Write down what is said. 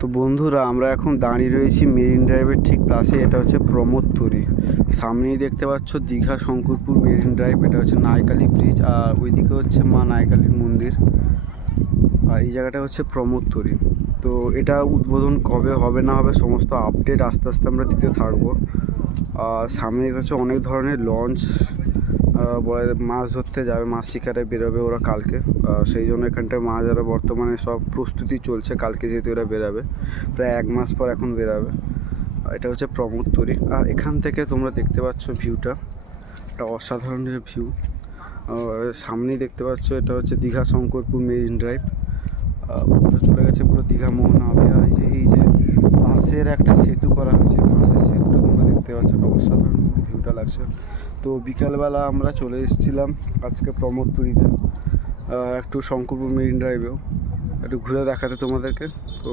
তো বন্ধুরা, আমরা এখন দাঁড়িয়ে রয়েছি মেরিন ড্রাইভের ঠিক পাশে। এটা হচ্ছে প্রমোদতরী। সামনেই দেখতে পাচ্ছ দীঘা শঙ্করপুর মেরিন ড্রাইভ। এটা হচ্ছে নাইকালি ব্রিজ, আর ওইদিকে হচ্ছে মা নাইকালির মন্দির। আর এই জায়গাটা হচ্ছে প্রমোদতরী। তো এটা উদ্বোধন কবে হবে না হবে সমস্ত আপডেট আস্তে আস্তে আমরা দিতে থাকবো। আর সামনে হচ্ছে অনেক ধরনের লঞ্চ, মাছ ধরতে যাবে, মাছ শিকারে বেরোবে ওরা কালকে। সেই জন্য এখানটায় মাছ ধরা বর্তমানে সব প্রস্তুতি চলছে। কালকে যেহেতু এরা বেরাবে, প্রায় 1 মাস পর এখন বেরাবে। এটা হচ্ছে প্রমোদতরী। আর এখান থেকে তোমরা দেখতে পাচ্ছ ভিউটা, একটা অসাধারণের ভিউ। সামনেই দেখতে পাচ্ছ এটা হচ্ছে দীঘা শঙ্করপুর মেরিন ড্রাইভ। চলে গেছে পুরো দীঘা মোহনা। আর এই যে বাঁশের একটা সেতু করা হয়েছে, বাঁশের সেতুটা তোমরা দেখতে পাচ্ছ, অসাধারণ ভিউটা লাগছে। তো বিকালবেলা আমরা চলে এসেছিলাম আজকে প্রমোদতরীতে, একটু শঙ্করপুর মেরিন ড্রাইভেও একটু ঘুরে দেখাতে তোমাদেরকে। তো